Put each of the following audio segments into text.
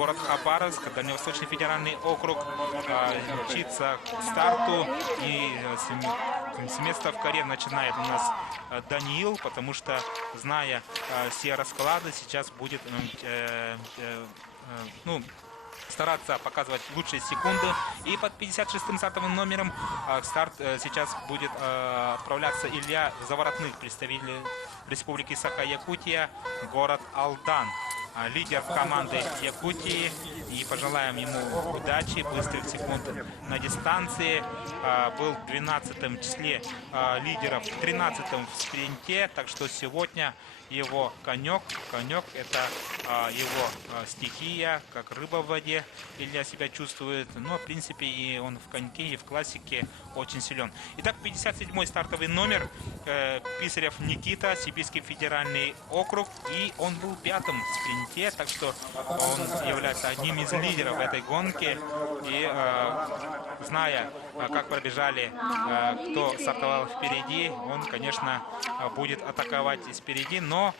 город Хабаровск, Дальневосточный федеральный округ, мчится к старту. И с места в карьер начинает у нас Даниил, потому что, зная все расклады, сейчас будет стараться показывать лучшие секунды. И под 56-м стартовым номером старт сейчас будет отправляться Илья Заворотных, представитель Республики Саха-Якутия, город Алдан. Лидер команды Якутии. И пожелаем ему удачи, быстрых секунд на дистанции. Был в 12-м числе лидеров, в 13-м в спринте. Так что сегодня его конек это его стихия, как рыба в воде. Илья себя чувствует. Но, в принципе, и он в коньке, и в классике очень силен. Итак, 57-й стартовый номер. Писарев Никита, Сибирский федеральный округ. И он был пятым в спринте. Так что он является одним из лидеров этой гонки. И зная, как пробежали, кто стартовал впереди, он, конечно, будет атаковать и спереди. Но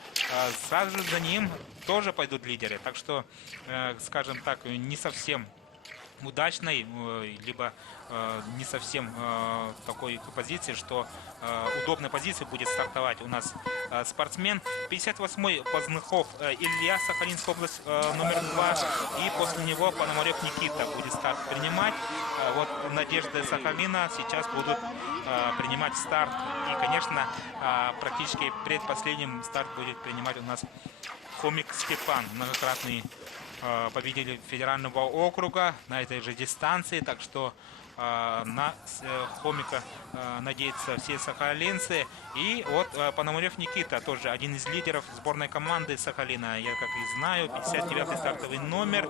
сразу же за ним тоже пойдут лидеры. Так что, скажем так, не совсем удачной, либо не совсем такой позиции, что удобной позиции будет стартовать у нас спортсмен. 58-й Поздныков Илья, Сахалинская область, номер 2. И после него Пономарев Никита будет старт принимать. Вот Надежда Сахалина сейчас будут принимать старт. И, конечно, практически предпоследним старт будет принимать у нас Хомик Степан, многократный победитель федерального округа на этой же дистанции. Так что на Хомика надеются все сахалинцы. И вот Пономарев Никита, тоже один из лидеров сборной команды Сахалина. Я как и знаю, 59-й стартовый номер.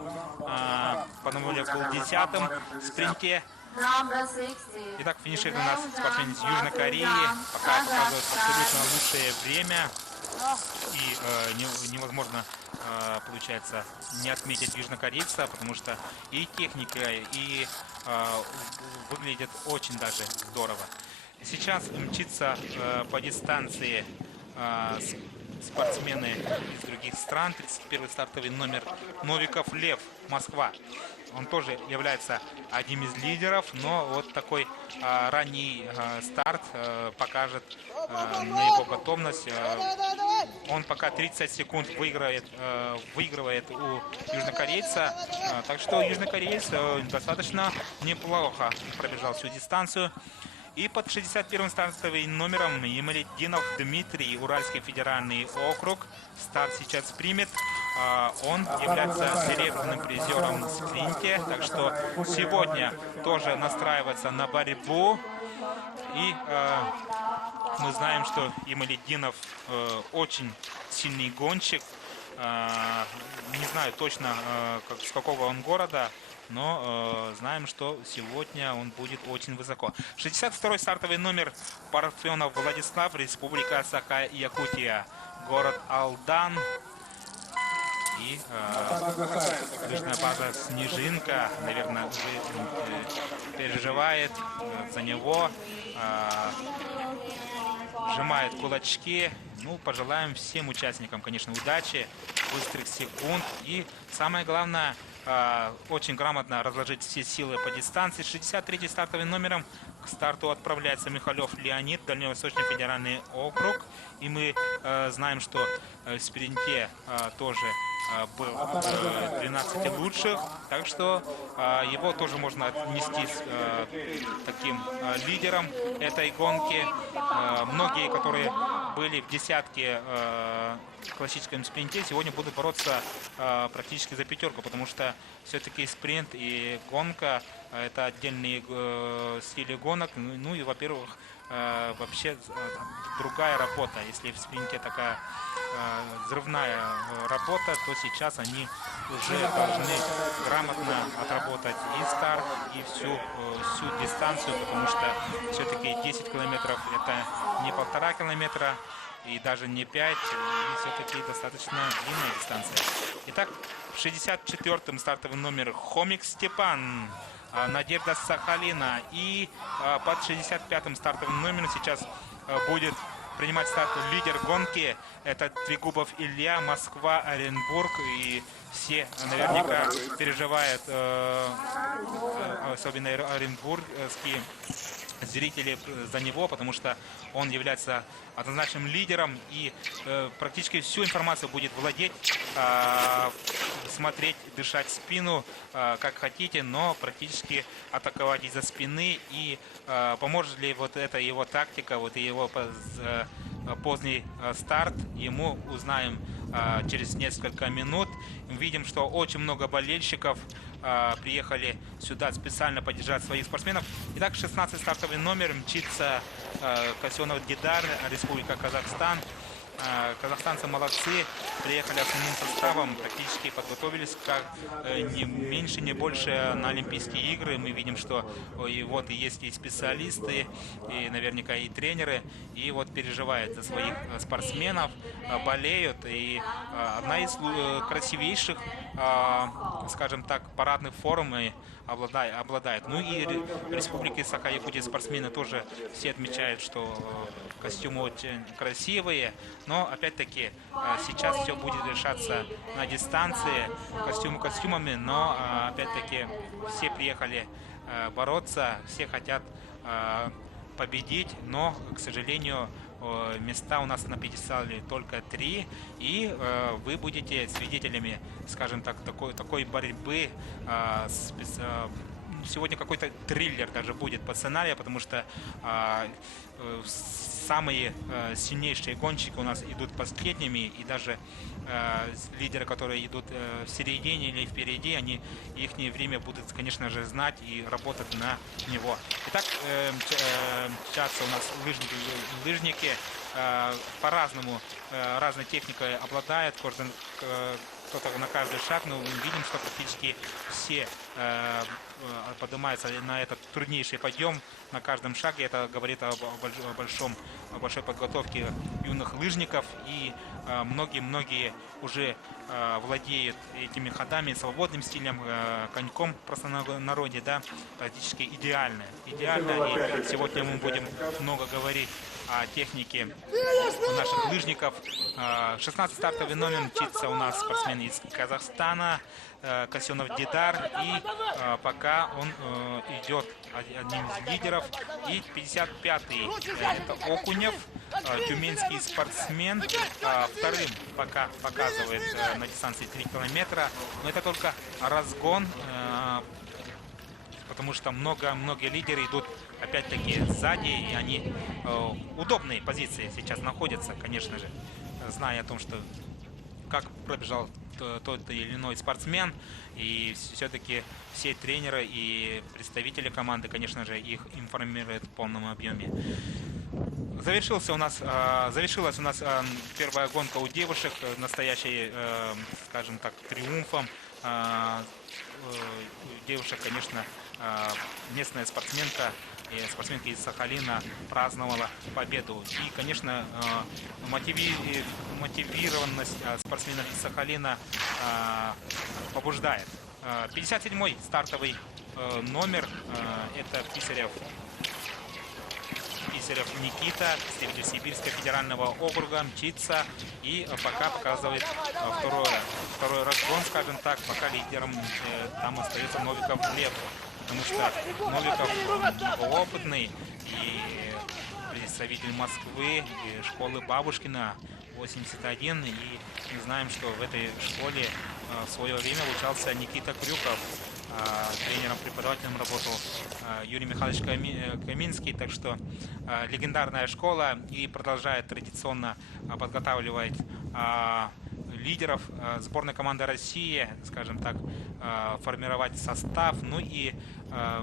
Пономарев был 10-м в спринте. Итак, финиширует у нас спортсмен из Южной Кореи. Пока показывает абсолютно лучшее время. И невозможно, получается, не отметить южнокорейца, потому что и техника, и выглядит очень даже здорово. Сейчас мчится по дистанции спортсмены из других стран. 31-й стартовый номер Новиков Лев, Москва. Он тоже является одним из лидеров, но вот такой ранний старт покажет на его готовность. Он пока 30 секунд выигрывает у южнокорейца. Так что южнокореец достаточно неплохо пробежал всю дистанцию. И под 61-м стартовым номером Емельянов Дмитрий, Уральский федеральный округ. Старт сейчас примет. Он является серебряным призером в спринте. Так что сегодня тоже настраивается на борьбу. И мы знаем, что Емельянов очень сильный гонщик. Не знаю точно, с какого он города, но знаем, что сегодня он будет очень высоко. 62-й стартовый номер Парфенов Владислав, Республика Саха-Якутия, город Алдан. И лыжная база Снежинка, наверное, уже переживает за него, сжимает кулачки. Ну, пожелаем всем участникам, конечно, удачи, быстрых секунд. И самое главное, очень грамотно разложить все силы по дистанции. 63-й стартовым номером к старту отправляется Михалев Леонид, Дальневосточный федеральный округ. И мы знаем, что в спринте тоже был 12 лучших. Так что его тоже можно отнести с таким лидером этой гонки. Многие, которые были в десятке в классическом спринте, сегодня будут бороться практически за пятерку, потому что все-таки спринт и гонка — это отдельные стили гонок. Ну и, во-первых, вообще другая работа. Если в спринте такая взрывная работа, то сейчас они уже должны грамотно отработать и старт, и всю дистанцию, потому что все-таки 10 километров — это не 1,5 километра, и даже не 5, и все-таки достаточно длинная дистанция. Итак, в 64-м стартовый номер Хомик Степан, Надежда Сахалина. И под 65-м стартовым номером сейчас будет принимать старт лидер гонки. Это Трегубов Илья, Москва, Оренбург. И все наверняка переживают, особенно оренбургские зрители, за него, потому что он является однозначным лидером и практически всю информацию будет владеть, смотреть, дышать в спину, как хотите, но практически атаковать из-за спины. И поможет ли вот эта его тактика, вот его поздний старт, ему узнаем через несколько минут. Видим, что очень много болельщиков приехали сюда специально поддержать своих спортсменов. Итак, 16-й стартовый номер мчится Касьонов Дидар, Республика Казахстан. Казахстанцы молодцы, приехали основным составом, практически подготовились как не меньше, не больше на Олимпийские игры. Мы видим, что и вот и есть и специалисты, и наверняка и тренеры, и вот переживают за своих спортсменов, болеют. И одна из красивейших, скажем так, парадных форм обладает. Ну и в Республике Саха-Якутия спортсмены тоже все отмечают, что костюмы очень красивые. Но опять-таки сейчас все будет решаться на дистанции, костюмы костюмами, но опять-таки все приехали бороться, все хотят победить, но, к сожалению, места у нас на пьедестале только 3, и вы будете свидетелями, скажем так, такой борьбы. Сегодня какой-то триллер даже будет по сценарию, потому что самые сильнейшие гонщики у нас идут последними, и даже лидеры, которые идут в середине или впереди, они их время будут, конечно же, знать и работать на него. Итак, мчатся у нас лыжники по-разному, разной техникой обладают, кто-то на каждый шаг, но мы видим, что практически все поднимаются на этот труднейший подъем на каждом шаге. Это говорит о большой подготовке юных лыжников, и многие уже владеют этими ходами, свободным стилем, коньком в простонародье, да, практически идеально. И сегодня мы будем много говорить о технике наших лыжников. 16 стартовый номер мчится у нас спортсмен из Казахстана, Касьонов Дидар, и пока он идет одним из лидеров. И 55-й это Окунев, тюменский спортсмен, вторым пока показывает на дистанции 3 километра, но это только разгон, потому что многие лидеры идут опять-таки сзади, и они в удобной позиции сейчас находятся, конечно же, зная о том, что как пробежал тот или иной спортсмен, и все-таки все тренеры и представители команды, конечно же, их информируют в полном объеме. Завершилась у нас первая гонка у девушек, настоящий, скажем так, триумфом. Девушек, конечно, местная спортсменка из Сахалина праздновала победу. И, конечно, мотивированность спортсменов из Сахалина побуждает. 57-й стартовый номер, это Писарев Никита, представитель Сибирского федерального округа, мчится и пока показывает второй разгон, скажем так, пока лидером там остается Новиков Глеб, потому что Новиков многоопытный и представитель Москвы, и школы Бабушкина 81, и мы знаем, что в этой школе в свое время обучался Никита Крюков, тренером-преподавателем работал Юрий Михайлович Каминский, так что легендарная школа, и продолжает традиционно подготавливать лидеров сборной команды России, скажем так, формировать состав. Ну и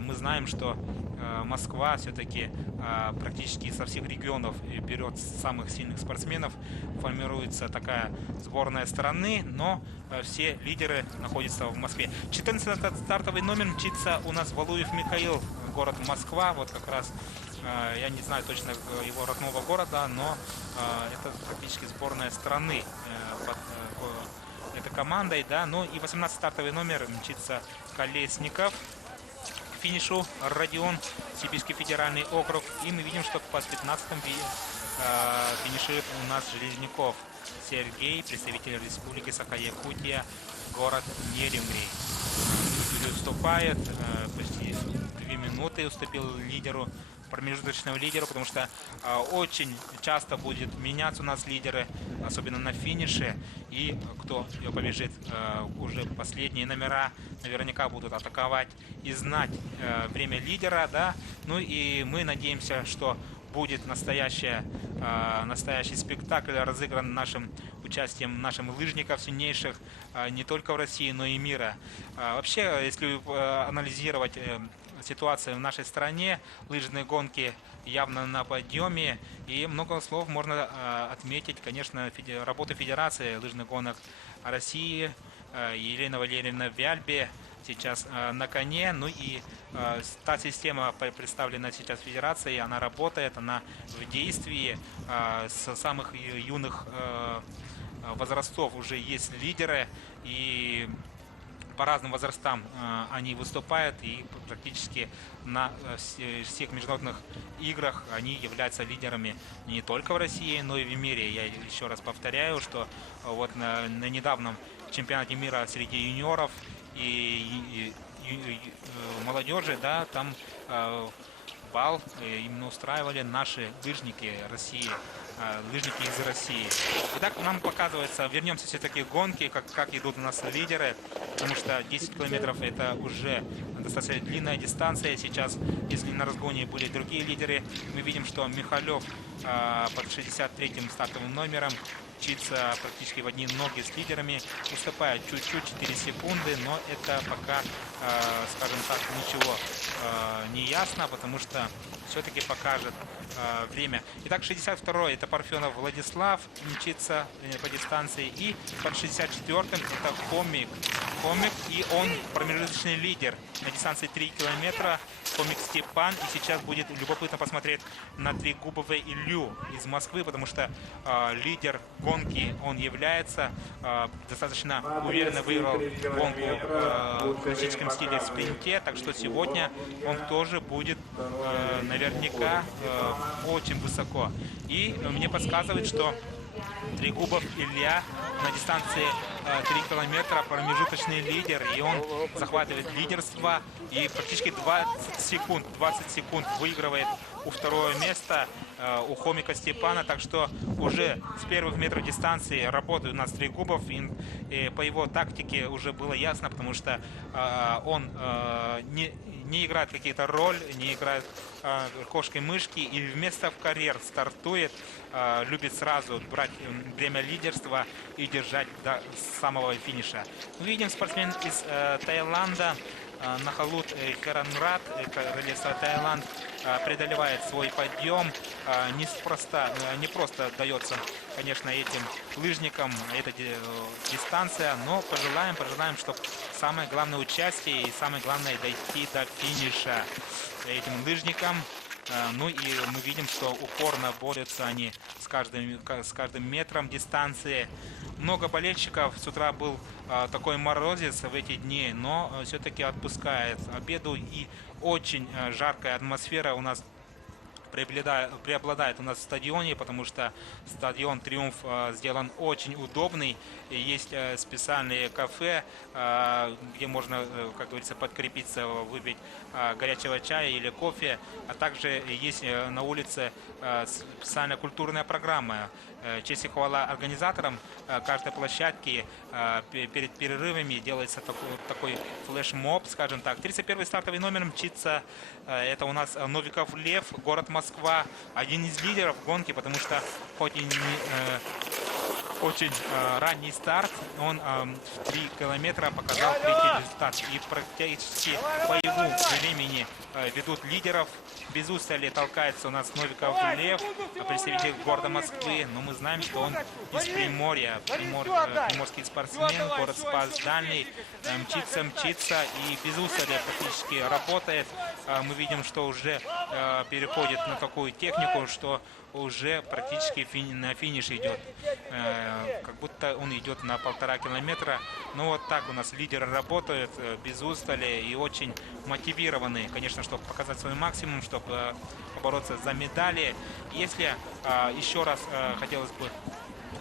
мы знаем, что Москва все-таки практически со всех регионов берет самых сильных спортсменов, формируется такая сборная страны, но все лидеры находятся в Москве. 14-й стартовый номер мчится у нас Валуев Михаил, город Москва, вот как раз. Я не знаю точно его родного города, но это практически сборная страны этой командой, да. Ну и 18 стартовый номер мчится Колесников к финишу, Родион, Сибирский федеральный округ. И мы видим, что по 15-м финиширует у нас Железняков Сергей, представитель Республики Саха-Якутия, город Нерюнгри. Уступает, почти 2 минуты уступил лидеру, промежуточному лидеру, потому что очень часто будет меняться у нас лидеры, особенно на финише. И кто побежит уже последние номера, наверняка будут атаковать и знать время лидера, да. Ну и мы надеемся, что будет настоящий спектакль, разыгран нашим участием наших лыжников сильнейших не только в России, но и мира. Вообще, если анализировать ситуацию в нашей стране, лыжные гонки явно на подъеме, и много слов можно отметить, конечно, работу Федерации лыжных гонок России, Елена Валерьевна Вяльбе сейчас на коне. Ну и та система, представлена сейчас Федерацией, она работает, она в действии. С самых юных возрастов уже есть лидеры, и по разным возрастам они выступают, и практически на всех международных играх они являются лидерами не только в России, но и в мире. Я еще раз повторяю, что вот на недавнем чемпионате мира среди юниоров и молодежи, да, там бал именно устраивали наши лыжники России, лыжники из России. Итак, нам показывается, вернемся все-таки к гонке, как идут у нас лидеры, потому что 10 километров это уже достаточно длинная дистанция. Сейчас, если на разгоне были другие лидеры, мы видим, что Михалев под 63-м стартовым номером мчится практически в одни ноги с лидерами, уступает чуть-чуть 4 секунды, но это пока, скажем так, ничего не ясно, потому что все-таки покажет время. Итак, 62-й это Парфенов Владислав, мчится по дистанции, и под 64-м это Хомик, и он промежуточный лидер на дистанции 3 километра, Хомик Степан. И сейчас будет любопытно посмотреть на Трегубова Илью из Москвы, потому что лидер гонки он является, достаточно уверенно выиграл гонку в классическом стиле в спринте, так что сегодня он тоже будет наверняка очень высоко. И мне подсказывает, что Трегубов Илья на дистанции 3 километра промежуточный лидер, и он захватывает лидерство и практически 20 секунд выигрывает у второго места у Хомика Степана. Так что уже с первых метров дистанции работает у нас Трегубов, и по его тактике уже было ясно, потому что он не играет какие-то роль, не играет кошкой-мышки, и вместо в карьер стартует, любит сразу брать время лидерства и держать до самого финиша. Мы видим спортсмен из Таиланда, Нахалут Херанрат, королевство Таиланд, преодолевает свой подъем. Не просто дается, конечно, этим лыжникам эта дистанция, но пожелаем, чтобы самое главное участие и самое главное дойти до финиша этим лыжникам. Ну и мы видим, что упорно борются они с каждым метром дистанции. Много болельщиков. С утра был такой морозец в эти дни, но все-таки отпускает обеду, и очень жаркая атмосфера у нас преобладает у нас в стадионе, потому что стадион «Триумф» сделан очень удобный. Есть специальные кафе, где можно, как говорится, подкрепиться, выпить горячего чая или кофе. А также есть на улице специальная культурная программа. Честь и хвала организаторам каждой площадки. Перед перерывами делается такой флешмоб, скажем так. 31-й стартовый номер мчится. Это у нас Новиков Лев, город Москва. Один из лидеров гонки, потому что хоть и очень ранний старт, он в 3 километра показал третий результат. И практически по его времени ведут лидеров. Без устали толкается у нас Новиков Лев, представитель города Москвы. Но мы знаем, что он из Приморья, приморский спортсмен, город Спас Дальний. Мчится и без устали практически работает. Мы видим, что уже переходит на такую технику, что уже практически на финиш идет. Как будто он идет на 1,5 километра. Но вот так у нас лидеры работают без устали и очень мотивированы, конечно, чтобы показать свой максимум, чтобы побороться за медали. Если еще раз хотелось бы,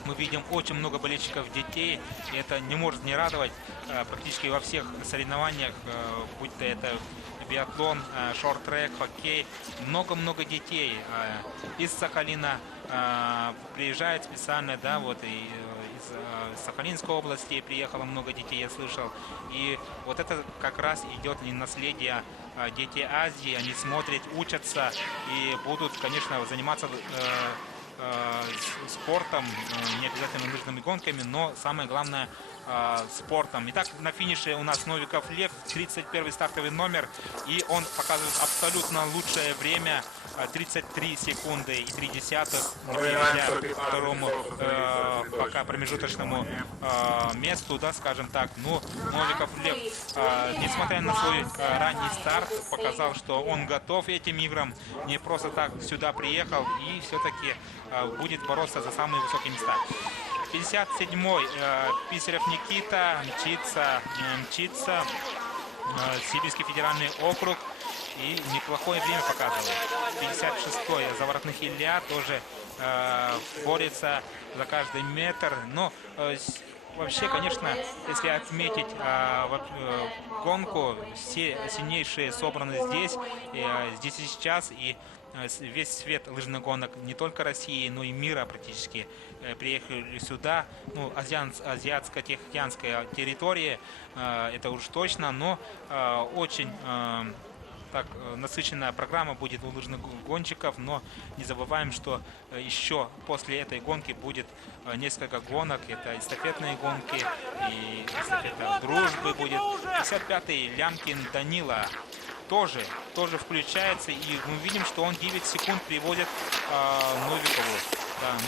мы видим очень много болельщиков детей, и это не может не радовать. Практически во всех соревнованиях, будь то это биатлон, шорт-трек, хоккей, много-много детей из Сахалина приезжает специально, да, вот и из Сахалинской области приехало много детей, я слышал. И вот это как раз идет не наследие дети Азии, они смотрят, учатся и будут, конечно, заниматься спортом, не обязательно лыжными гонками, но самое главное спортом. Итак, на финише у нас Новиков Лев, 31-й стартовый номер, и он показывает абсолютно лучшее время, 33 секунды и 3 десятых, второму пока промежуточному месту, да, скажем так. Но Новиков Лев, несмотря на свой ранний старт, показал, что он готов этим играм, не просто так сюда приехал и все-таки будет бороться за самые высокие места. 57-й Писарев Никита мчится Сибирский федеральный округ и неплохое время показывает. 56-й Заворотных Илья тоже борется за каждый метр. Но вообще, конечно, если отметить гонку, все сильнейшие собраны здесь и сейчас, и весь свет лыжных гонок не только России, но и мира практически приехали сюда. Ну, азиатско-тихоокеанская территория, это уж точно, но очень так насыщенная программа будет у лыжных гонщиков, но не забываем, что еще после этой гонки будет несколько гонок. Это эстафетные гонки и эстафета дружбы будет. 55-й Лямкин Данила тоже включается, и мы видим, что он 9 секунд приводит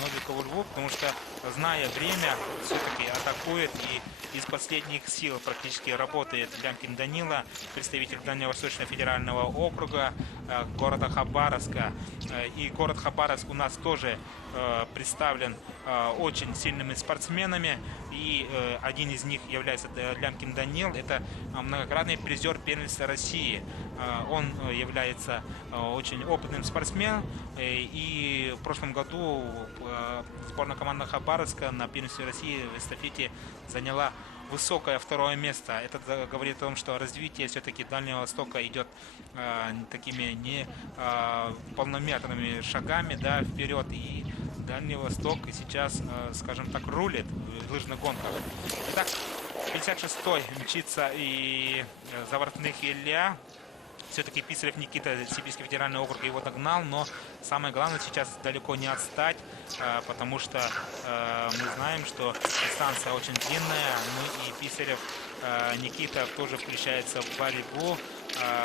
Новикову Льву, потому что, зная время, все-таки атакует и из последних сил практически работает Лямкин Данила, представитель Дальневосточного федерального округа города Хабаровска. И город Хабаровск у нас тоже представлен очень сильными спортсменами, и один из них является Лямкин Данил. Это многократный призер первенства России. Он является очень опытным спортсменом, и в прошлом году сборная команда Хабаровска на первенстве России в эстафете заняла высокое второе место. Это говорит о том, что развитие все-таки Дальнего Востока идет такими не полнометрными шагами, да, вперед. И Дальний Восток и сейчас, скажем так, рулит в лыжных гонках. Итак, 56-й мчится и Заворотных Илья. Все-таки Писарев Никита, Сибирский федеральный округ, его догнал, но самое главное сейчас далеко не отстать, потому что мы знаем, что дистанция очень длинная, ну и Писарев Никита тоже включается в борьбу,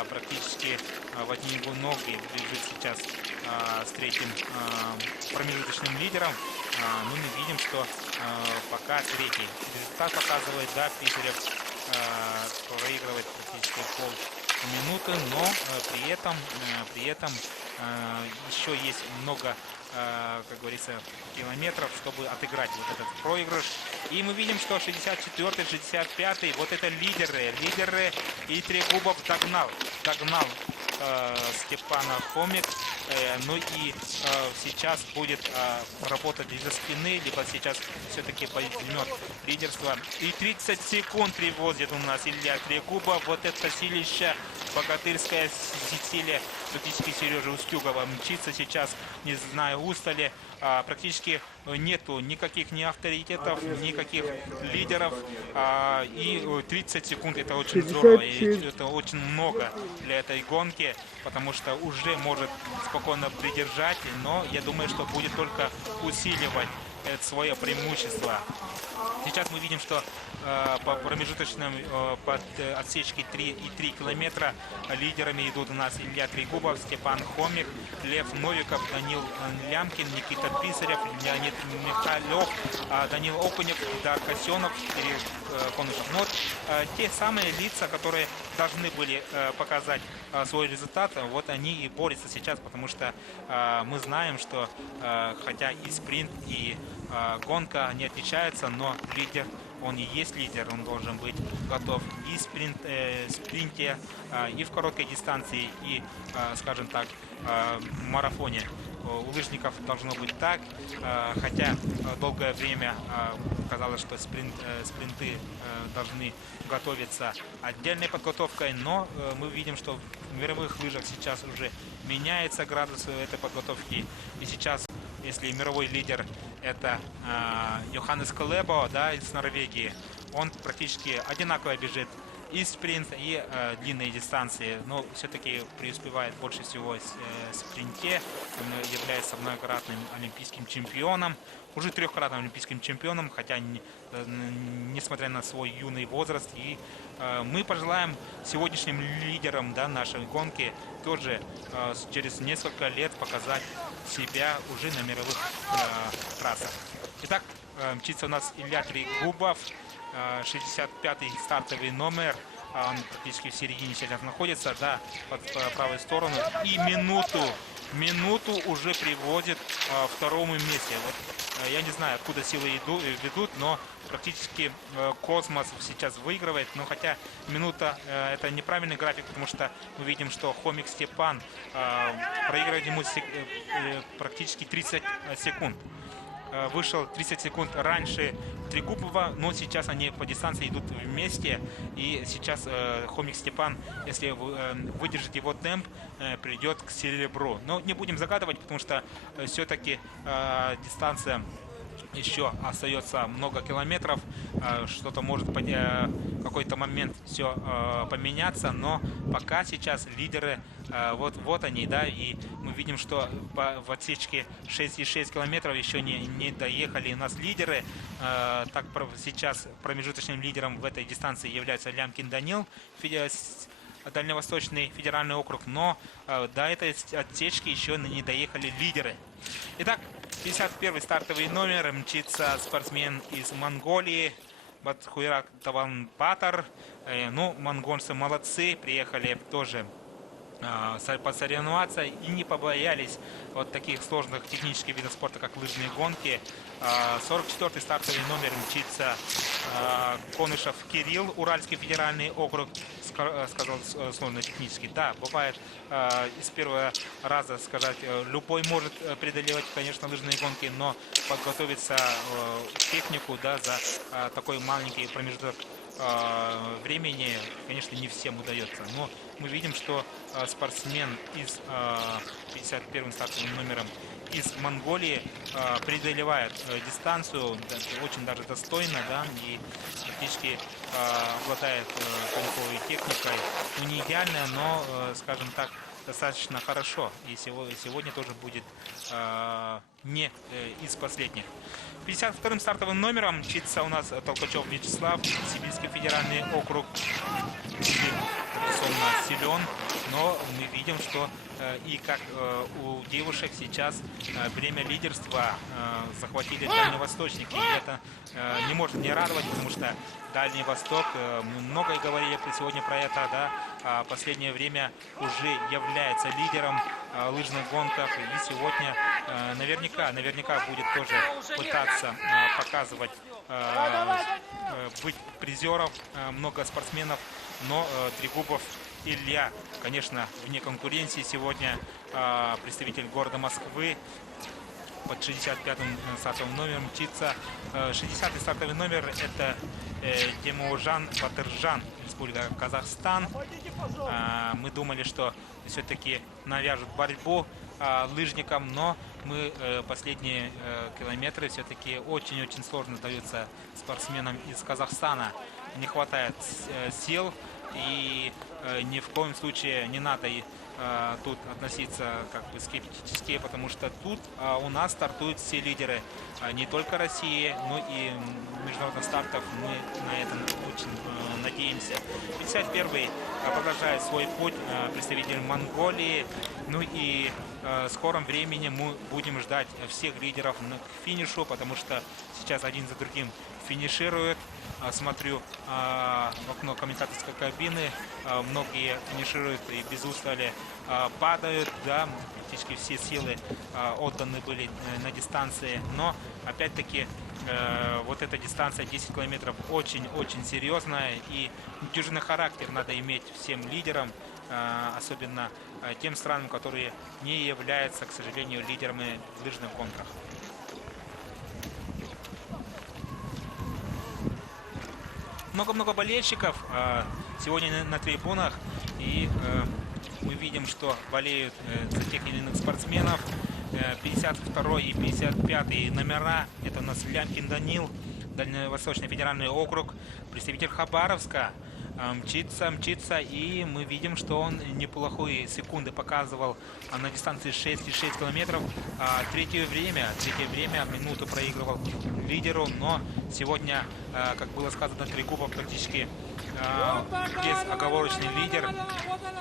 практически в одни ноги бежит сейчас с третьим промежуточным лидером. Ну, мы видим, что пока третий результат показывает, да, Писарев проигрывает практически полминуты, но при этом еще есть много, как говорится, километров, чтобы отыграть вот этот проигрыш. И мы видим, что 64-й, 65-й, вот это лидеры, и Трегубов догнал Степана Хомик. Ну и сейчас будет работать из-за спины, либо сейчас все-таки возьмет лидерство. И 30 секунд привозит у нас Илья Трегубов. Вот это силища, богатырская сила практически Сережа Устюгова мчится сейчас, не знаю, устали. Практически нету никаких ни авторитетов, никаких лидеров. И 30 секунд это очень здорово. И это очень много для этой гонки, потому что уже может спокойно придержать, но я думаю, что будет только усиливать свое преимущество. Сейчас мы видим, что по промежуточным под отсечке 3,3 километра лидерами идут у нас Илья Трегубов, Степан Хомик, Лев Новиков, Данил Лямкин, Никита Писарев, Леонид Михалев, Данил Окунев, Дар Касенов, Кирилл Конышев. Но вот, те самые лица, которые должны были показать свой результат, вот они и борются сейчас, потому что мы знаем, что хотя и спринт, и гонка не отличаются, но лидер, он и есть лидер, он должен быть готов и в спринте, и в короткой дистанции, и, скажем так, в марафоне. У лыжников должно быть так, хотя долгое время казалось, что спринты должны готовиться отдельной подготовкой, но мы видим, что в мировых лыжах сейчас уже меняется градус этой подготовки, и сейчас, если мировой лидер это Йоханнес Колебо, да, из Норвегии, он практически одинаково бежит и спринт, и длинные дистанции, но все-таки преуспевает больше всего в спринте. Он является многократным олимпийским чемпионом, уже трехкратным олимпийским чемпионом, хотя несмотря на свой юный возраст. И мы пожелаем сегодняшним лидерам, да, нашей гонки тоже через несколько лет показать себя уже на мировых трассах. Итак, мчится у нас Илья Трегубов, 65-й стартовый номер. Он практически в середине сейчас находится, да, под правой сторону. И минуту уже приводит второму месте. Вот, я не знаю, откуда силы ведут, но практически Космос сейчас выигрывает. Но хотя минута это неправильный график, потому что мы видим, что Хомик Степан проигрывает ему практически 30 секунд. Вышел 30 секунд раньше Трегубова, но сейчас они по дистанции идут вместе. И сейчас Хомик Степан, если выдержит его темп, придет к серебру. Но не будем загадывать, потому что все-таки дистанция еще остается много километров, что-то может в какой-то момент все поменяться, но пока сейчас лидеры, вот они, да, и мы видим, что в отсечке 6,6 километров еще не доехали у нас лидеры. Так сейчас промежуточным лидером в этой дистанции является Лямкин Данил, Дальневосточный федеральный округ, но до этой отсечки еще не доехали лидеры. Итак, 51-й стартовый номер, мчится спортсмен из Монголии Батхуирак Таванпатар. Ну, монгольцы молодцы, приехали тоже посоревноваться и не побоялись вот таких сложных технических видов спорта, как лыжные гонки. 44-й стартовый номер мчится Конышев Кирилл, Уральский федеральный округ. Сказал сложно технически. Да, бывает из первого раза, сказать, любой может преодолевать, конечно, лыжные гонки, но подготовиться технику, да, за такой маленький промежуток времени, конечно, не всем удается. Но мы видим, что спортсмен из 51-м стартовым номером из Монголии преодолевает дистанцию очень даже достойно, да, и практически обладает коньковой техникой. Ну, не идеально, но, скажем так, достаточно хорошо. И сегодня тоже будет не из последних. 52-м стартовым номером мчится у нас Толкачев Вячеслав, Сибирский федеральный округ. Безусловно, силен, но мы видим, что и как у девушек сейчас время лидерства захватили дальневосточники. И это не может не радовать, потому что Дальний Восток, мы много говорили сегодня про это, да, а последнее время уже является лидером лыжных гонках. И сегодня наверняка будет тоже пытаться показывать, быть призером, много спортсменов, но Трегубов Илья, конечно, вне конкуренции сегодня, представитель города Москвы. Под 65-м стартовым номером мчится. 60-й стартовый номер это Темужан Батыржан, Республика Казахстан. Мы думали, что все-таки навяжут борьбу лыжникам, но мы последние километры все-таки очень-очень сложно даются спортсменам из Казахстана. Не хватает сил, и ни в коем случае не надо тут относиться как бы скептически, потому что тут у нас стартуют все лидеры, не только России, но и международных стартов. Мы на это очень надеемся. 51-й продолжает свой путь, представитель Монголии. Ну и в скором времени мы будем ждать всех лидеров к финишу, потому что сейчас один за другим финишируют. Смотрю в окно комментаторской кабины, многие финишируют и без устали падают, да, практически все силы отданы были на дистанции, но опять-таки вот эта дистанция 10 километров очень-очень серьезная, и дюжинный характер надо иметь всем лидерам, особенно тем странам, которые не являются, к сожалению, лидерами в лыжных гонках. Много-много болельщиков сегодня на трибунах, и мы видим, что болеют за тех или иных спортсменов. 52 и 55 номера, это у нас Лямкин Данил, Дальневосточный федеральный округ, представитель Хабаровска. Мчится, и мы видим, что он неплохие секунды показывал на дистанции 6,6 километров. Третье время минуту проигрывал лидеру, но сегодня, как было сказано, Трегубов практически безоговорочный лидер,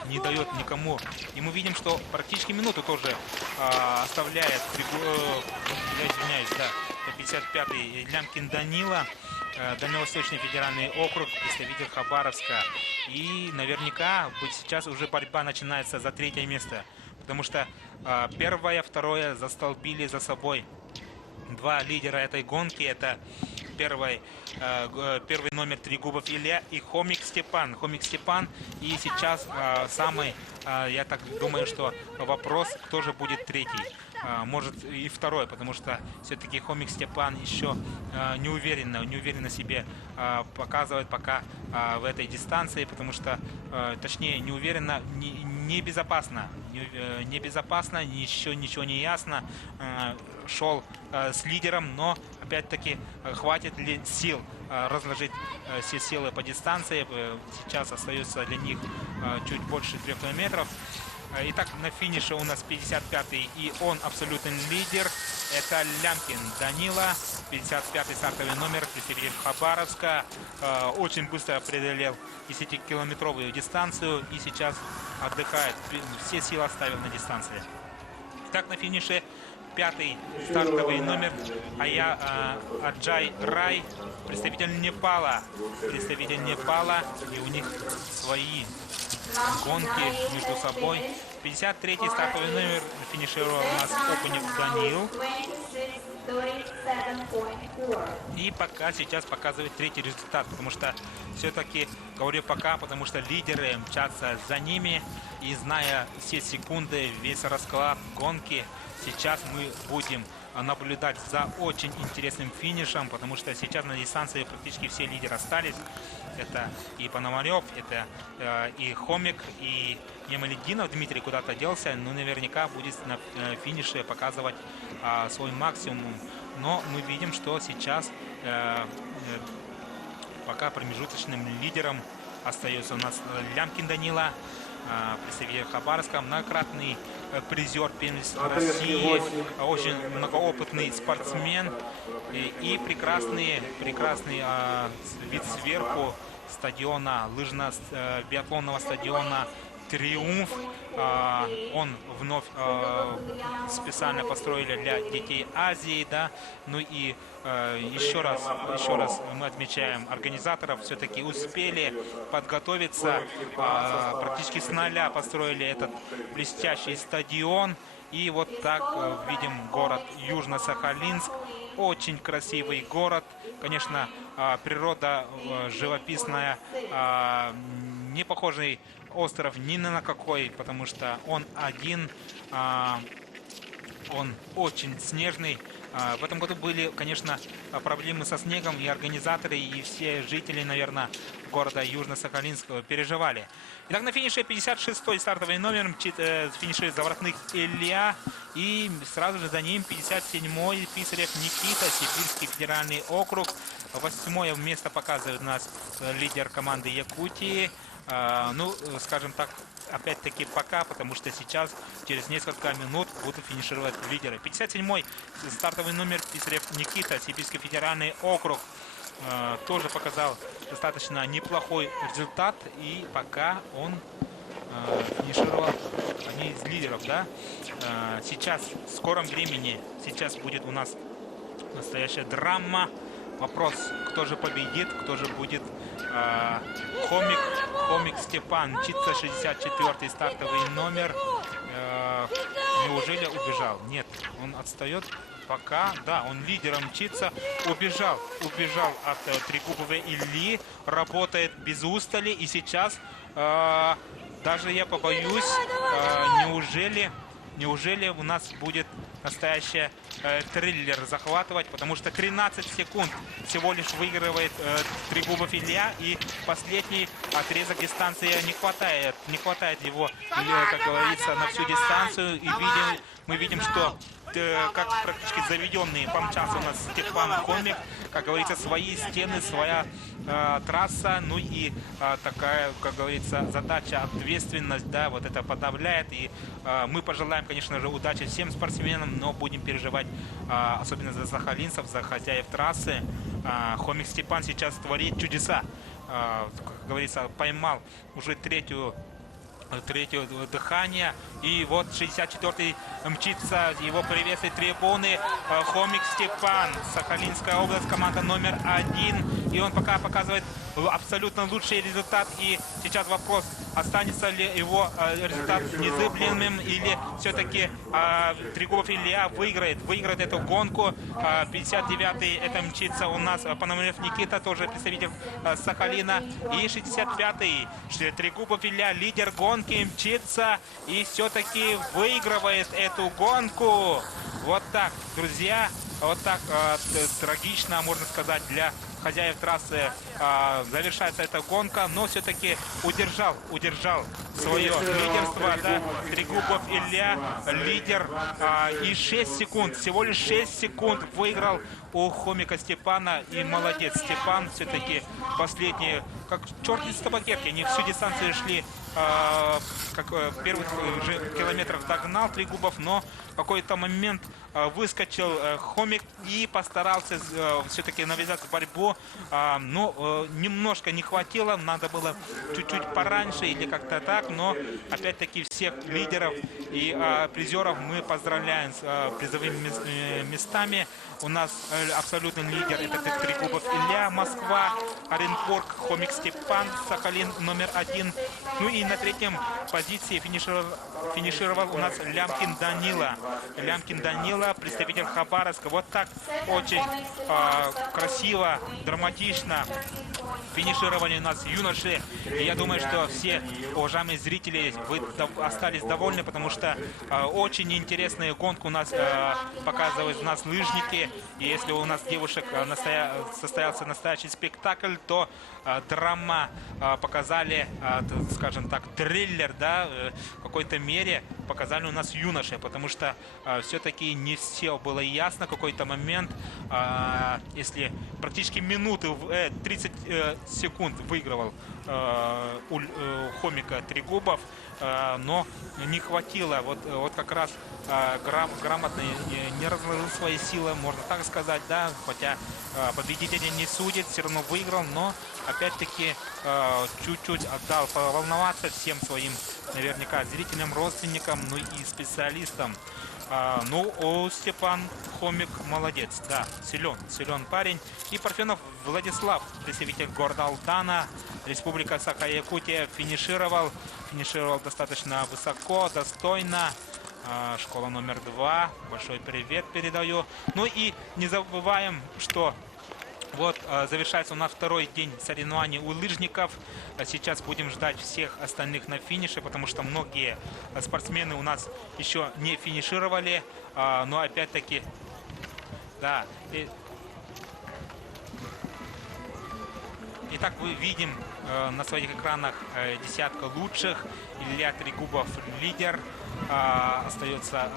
не дает никому. И мы видим, что практически минуту тоже оставляет, я извиняюсь, да, 55-й Лямкин Данила, Дальневосточный федеральный округ, представитель Хабаровска. И наверняка сейчас уже борьба начинается за третье место, потому что первое, второе застолбили за собой два лидера этой гонки. Это первый номер Трегубов Илья и Хомик Степан. И сейчас самый, я так думаю, что вопрос, кто же будет третий. Может и второй, потому что все-таки Хомик Степан еще неуверенно себе показывает пока в этой дистанции, потому что, точнее, неуверенно, небезопасно, еще ничего не ясно. Шел с лидером, но опять-таки хватит ли сил разложить все силы по дистанции. Сейчас остается для них чуть больше 3 километров. Итак, на финише у нас 55-й, и он абсолютный лидер. Это Лямкин Данила, 55-й стартовый номер, представитель Хабаровска. Очень быстро преодолел 10-километровую дистанцию и сейчас отдыхает. Все силы оставил на дистанции. Так, на финише 5-й стартовый номер Аджай Рай, представитель Непала. И у них свои гонки между собой. 53-й стартовый номер финишировал у нас Окунев Данил. И пока сейчас показывает третий результат, потому что все-таки говорю пока, потому что лидеры мчатся за ними, и зная все секунды, весь расклад гонки, сейчас мы будем наблюдать за очень интересным финишем, потому что сейчас на дистанции практически все лидеры остались. Это и Пономарев, это и Хомик, и Емельдинов Дмитрий куда-то делся, но наверняка будет на финише показывать свой максимум. Но мы видим, что сейчас пока промежуточным лидером остается у нас Лямкин Данила, представитель Хабаровска, многократный призер первенства России, очень многоопытный спортсмен и прекрасный вид сверху стадиона, биатлонного стадиона «Триумф». Он вновь специально построили для детей Азии, да. Ну и еще раз мы отмечаем организаторов, все-таки успели подготовиться, практически с нуля построили этот блестящий стадион. И вот так видим город Южно-Сахалинск. Очень красивый город. Конечно, природа живописная, не похожий остров ни на какой, потому что он один, он очень снежный. В этом году были, конечно, проблемы со снегом, и организаторы, и все жители, наверное, города Южно-Сахалинск переживали. Итак, на финише 56-й стартовый номер, финиширует Заворотных Илья, и сразу же за ним 57-й Писарев Никита, Сибирский федеральный округ. 8-е место показывает у нас лидер команды Якутии, Ну, скажем так, опять-таки пока, потому что сейчас, через несколько минут, будут финишировать лидеры. 57-й стартовый номер Писарев Никита, Сибирский федеральный округ, тоже показал достаточно неплохой результат. И пока он финишировал одни из лидеров, да. Сейчас, в скором времени, сейчас будет у нас настоящая драма. Вопрос, кто же победит, кто же будет Хомик Степан, мчится 64-й стартовый номер. Неужели убежал? Нет, он отстает. Пока, да, он лидером мчится. Убежал от Трегубова Ильи. Работает без устали. И сейчас даже я побоюсь, неужели у нас будет настоящий триллер захватывать, потому что 13 секунд всего лишь выигрывает Трегубов Илья, и последний отрезок дистанции не хватает его, как говорится, на всю дистанцию. И мы видим, что как практически заведенный помчался у нас Степан Хомик. Как говорится, свои стены, своя трасса, ну и такая, как говорится, задача, ответственность, да, вот это подавляет. И мы пожелаем, конечно же, удачи всем спортсменам, но будем переживать, особенно за сахалинцев, за хозяев трассы. Хомик Степан сейчас творит чудеса. Как говорится, поймал уже третье дыхание. И вот 64-й мчится, его приветствует трибуны. Хомик Степан, Сахалинская область, команда номер 1. И он пока показывает абсолютно лучший результат. И сейчас вопрос, останется ли его результат незыблемым, или все-таки Трегубов Илья выиграет эту гонку. 59-й это мчится у нас Пономарев Никита, тоже представитель Сахалина. И 65-й Трегубов Илья, лидер гонки, мчится и все-таки выигрывает эту гонку. Вот так, друзья, вот так трагично, можно сказать, для хозяев трассы завершается эта гонка, но все-таки удержал свое лидерство, да, Трегубов Илья, лидер, и 6 секунд, всего лишь 6 секунд выиграл у Хомика Степана, и молодец, Степан все-таки последние, как черт из табакерки, они всю дистанцию шли, как первых же километров догнал Трегубов, но в какой-то момент выскочил Хомик и постарался все-таки навязать борьбу, но немножко не хватило, надо было чуть-чуть пораньше или как-то так, но опять-таки всех лидеров и призеров мы поздравляем с призовыми местами. У нас абсолютный лидер — это Трегубов Илья, Москва, Оренбург, Хомик Степан, Сахалин номер 1. Ну и на третьем позиции финишировал у нас Лямкин Данила. Лямкин Данила, представитель Хабаровска. Вот так очень красиво, драматично финишировали у нас юноши. И я думаю, что все уважаемые зрители, вы остались довольны, потому что очень интересная гонка у нас показывают у нас лыжники. И если у нас девушек состоялся настоящий спектакль, то драма показали, скажем так, триллер, да, в какой-то мере показали у нас юноши, потому что все-таки не все было ясно. Какой-то момент, если практически минуты, 30 секунд выигрывал у Хомика Трегубов, но не хватило, вот как раз грамотно не разложил свои силы, можно так сказать, да, хотя победителя не судит, все равно выиграл, но опять-таки чуть-чуть отдал поволноваться всем своим, наверняка, зрителям, родственникам, ну и специалистам. Ну, Степан Хомик молодец, да, силен парень. И Парфенов Владислав, представитель города Алдана, Республика Саха-Якутия, финишировал достаточно высоко, достойно. Школа номер 2, большой привет передаю. Ну и не забываем, что вот завершается у нас второй день соревнований у лыжников. Сейчас будем ждать всех остальных на финише, потому что многие спортсмены у нас еще не финишировали. Но опять-таки, да. Итак, мы видим на своих экранах десятка лучших. Илья Трегубов лидер. Остается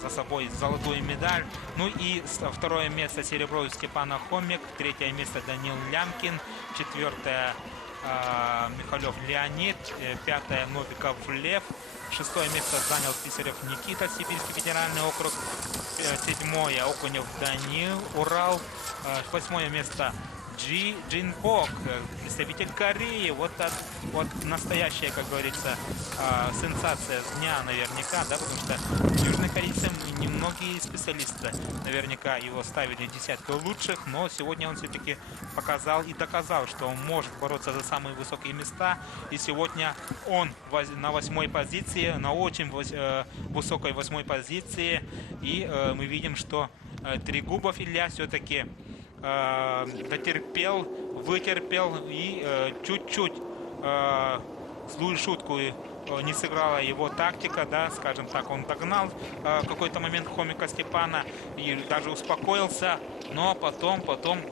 за собой золотую медаль. Ну и второе место серебро Степана Хомик. Третье место Данил Лямкин. Четвертое Михалев Леонид, 5-е Новиков Лев, 6-е место занял Писарев Никита, Сибирский федеральный округ, 7-е Окунев Данил, Урал, 8-е место Джин Бок, представитель Кореи. Вот настоящая, как говорится, сенсация дня наверняка, да, потому что южнокорейцы, немногие специалисты наверняка его ставили в десятку лучших, но сегодня он все-таки показал и доказал, что он может бороться за самые высокие места. И сегодня он на 8-й позиции, на очень высокой 8-й позиции. И мы видим, что Трегубов Илья все-таки дотерпел, вытерпел и чуть-чуть злую шутку не сыграла его тактика, да, скажем так, он догнал в какой-то момент Хомика Степана и даже успокоился, но потом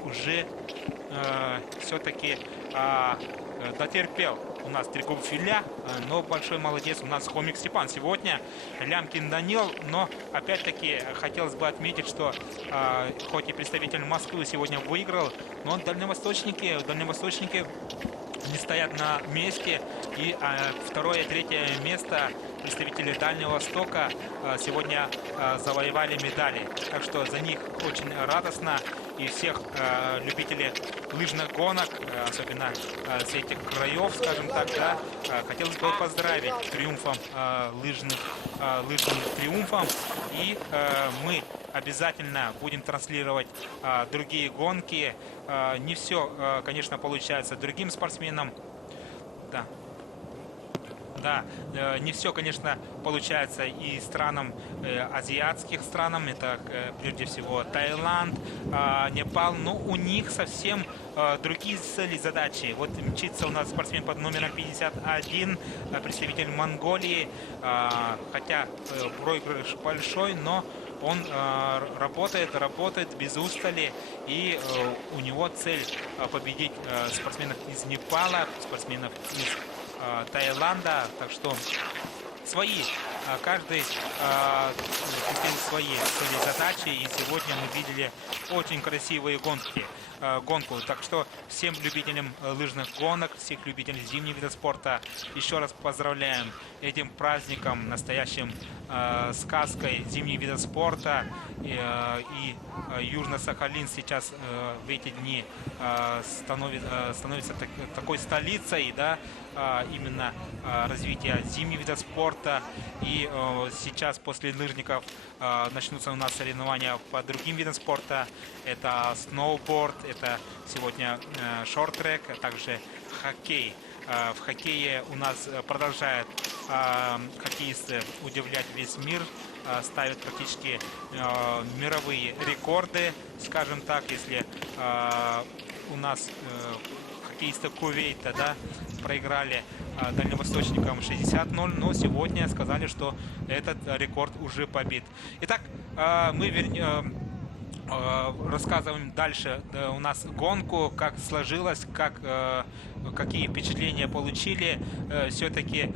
уже все-таки дотерпел у нас Трегубов Илья, но большой молодец у нас Хомик Степан сегодня, Лямкин Данил, но опять-таки хотелось бы отметить, что хоть и представитель Москвы сегодня выиграл, но дальневосточники не стоят на месте, и 2-е, 3-е место представители Дальнего Востока сегодня завоевали медали. Так что за них очень радостно, и всех любителей лыжных гонок, особенно с этих краев, скажем так, да, хотелось бы поздравить триумфом, лыжным триумфом, и мы обязательно будем транслировать другие гонки. Не все, конечно, получается другим спортсменам. Да, не все, конечно, получается и странам, азиатских странам. Это прежде всего Таиланд, Непал. Но у них совсем другие цели, задачи. Вот мчится у нас спортсмен под номером 51, представитель Монголии. Хотя проигрыш большой, но он работает без устали, и у него цель победить спортсменов из Непала, спортсменов из Таиланда. Так что каждый купил свои задачи, и сегодня мы видели очень красивые гонку. Так что всем любителям лыжных гонок, всех любителей зимних видов спорта еще раз поздравляем этим праздником, настоящим сказкой зимних видов спорта. И Южно-Сахалин сейчас в эти дни становится такой столицей, да, именно развития зимних видов спорта. И сейчас после лыжников начнутся у нас соревнования по другим видам спорта. Это сноуборд, это сегодня шорт-трек, а также хоккей. В хоккее у нас продолжают хоккеисты удивлять весь мир, ставят практически мировые рекорды, скажем так. Если у нас хоккеисты Кувейта, да, проиграли дальневосточникам 60-0, но сегодня сказали, что этот рекорд уже побит. Итак, мы рассказываем дальше у нас гонку, как сложилось, какие впечатления получили. Все-таки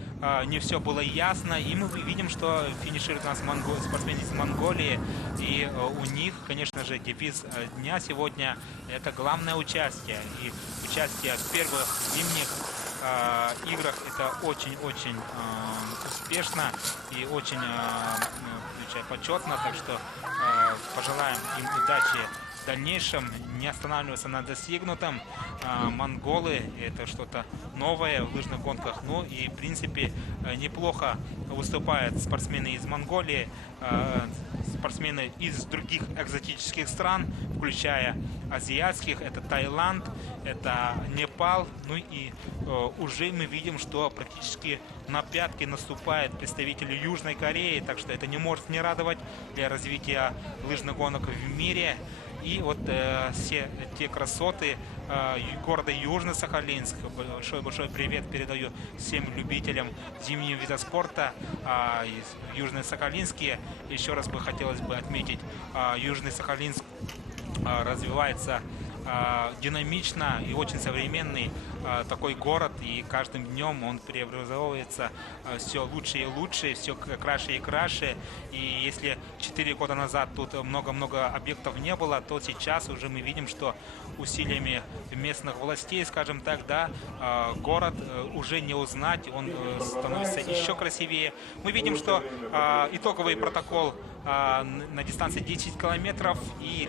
не все было ясно, и мы видим, что финишируют у нас спортсмены из Монголии, и у них, конечно же, девиз дня сегодня — это главное участие, и участие в первых зимних играх — это очень-очень успешно и очень почетно, так что пожелаем им удачи в дальнейшем, не останавливаться на достигнутом. Монголы — это что-то новое в лыжных гонках. Ну и, в принципе, неплохо выступают спортсмены из Монголии, спортсмены из других экзотических стран, включая азиатских. Это Таиланд, это Непал. Ну и уже мы видим, что практически на пятки наступают представители Южной Кореи. Так что это не может не радовать для развития лыжных гонок в мире. И вот все те красоты города Южно-Сахалинск. Большой привет передаю всем любителям зимнего вида спорта из Южно-Сахалинске. Еще раз бы хотелось бы отметить, Южный Сахалинск развивается динамично и очень современный такой город, и каждым днем он преобразовывается все лучше и лучше, все краше и краше. И если 4 года назад тут много-много объектов не было, то сейчас уже мы видим, что усилиями местных властей, скажем так, да, город уже не узнать, он становится еще красивее. Мы видим, что итоговый протокол на дистанции 10 километров, и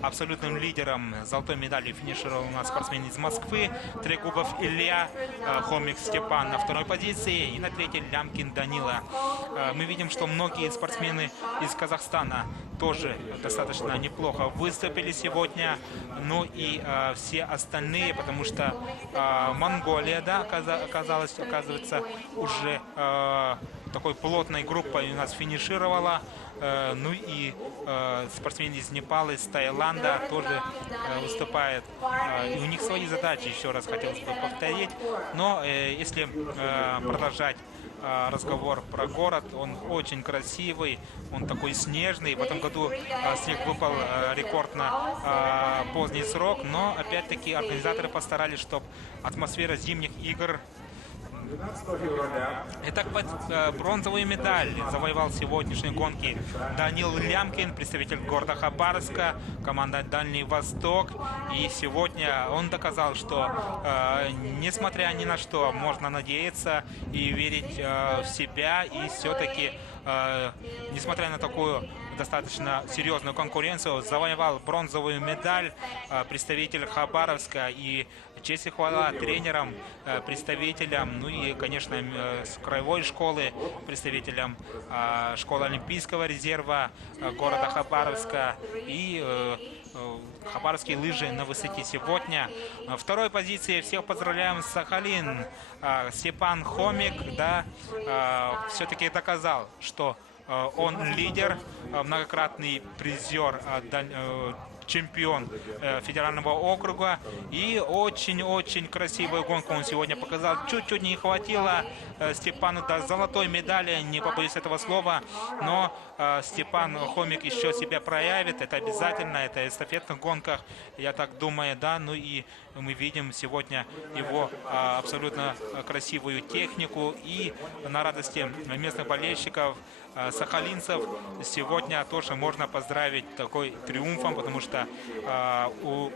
абсолютным лидером золотой медалью финишировал у нас спортсмен из Москвы Трегубов Илья, Хомик Степан на второй позиции и на третьей Лямкин Данила. Мы видим, что многие спортсмены из Казахстана тоже достаточно неплохо выступили сегодня, ну и все остальные, потому что Монголия, да, оказывается, уже такой плотной группой у нас финишировала. Ну и спортсмены из Непала, из Таиланда тоже выступают. И у них свои задачи, еще раз хотелось бы повторить. Но если продолжать разговор про город, он очень красивый, он такой снежный. В этом году снег выпал рекордно поздний срок, но опять-таки организаторы постарались, чтобы атмосфера зимних игр. Итак, бронзовую медаль завоевал в сегодняшней гонке Данил Лямкин, представитель города Хабаровска, команда «Дальний Восток». И сегодня он доказал, что, несмотря ни на что, можно надеяться и верить в себя. И все-таки, несмотря на такую достаточно серьезную конкуренцию, завоевал бронзовую медаль представитель Хабаровска. И честь и хвала тренерам, представителям, ну и, конечно, с краевой школы, представителям школы Олимпийского резерва города Хабаровска и хабаровские лыжи на высоте сегодня. На второй позиции всех поздравляем Сахалин. Степан Хомик, да, все-таки доказал, что он лидер, многократный призер, чемпион федерального округа. И очень-очень красивую гонку он сегодня показал. Чуть-чуть не хватило Степану до золотой медали, не побоюсь этого слова. Но Степан Хомик еще себя проявит. Это обязательно, это в эстафетных гонках, я так думаю, да. Ну и мы видим сегодня его абсолютно красивую технику. И на радости местных болельщиков, сахалинцев, сегодня тоже можно поздравить такой триумфом, потому что у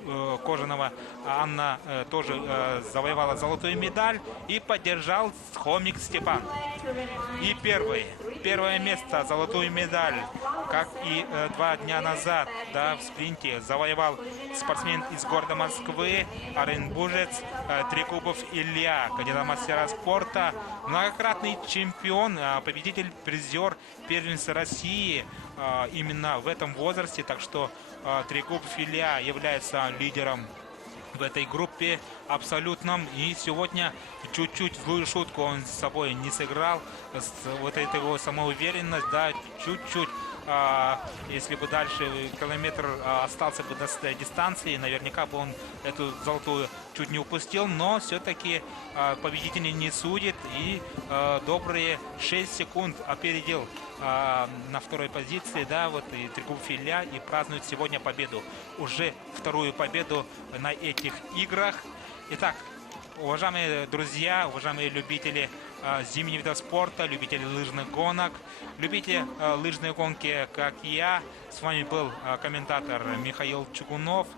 Кожаного Анна тоже завоевала золотую медаль и поддержал Хомик Степан. И первое место, золотую медаль, как и 2 дня назад, да, в спринте завоевал спортсмен из города Москвы, оренбуржец Трегубов Илья, кандидат мастера спорта, многократный чемпион, победитель, призер первенства России именно в этом возрасте. Так что Трегубов Илья является лидером в этой группе абсолютном. И сегодня чуть-чуть злую шутку он с собой не сыграл. Вот эта его самоуверенность, да, чуть-чуть. Если бы дальше километр остался бы до дистанции, наверняка бы он эту золотую чуть не упустил. Но все-таки победитель не судит. И добрые 6 секунд опередил на второй позиции, да, вот и Трегубов Илья, и празднует сегодня победу. Уже вторую победу на этих играх. Итак, уважаемые друзья, уважаемые любители зимних видов спорта, любители лыжных гонок, любите лыжные гонки, как и я. С вами был комментатор Михаил Чугунов.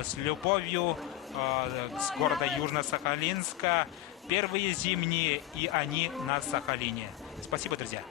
С любовью с города Южно-Сахалинска. Первые зимние, и они на Сахалине. Спасибо, друзья.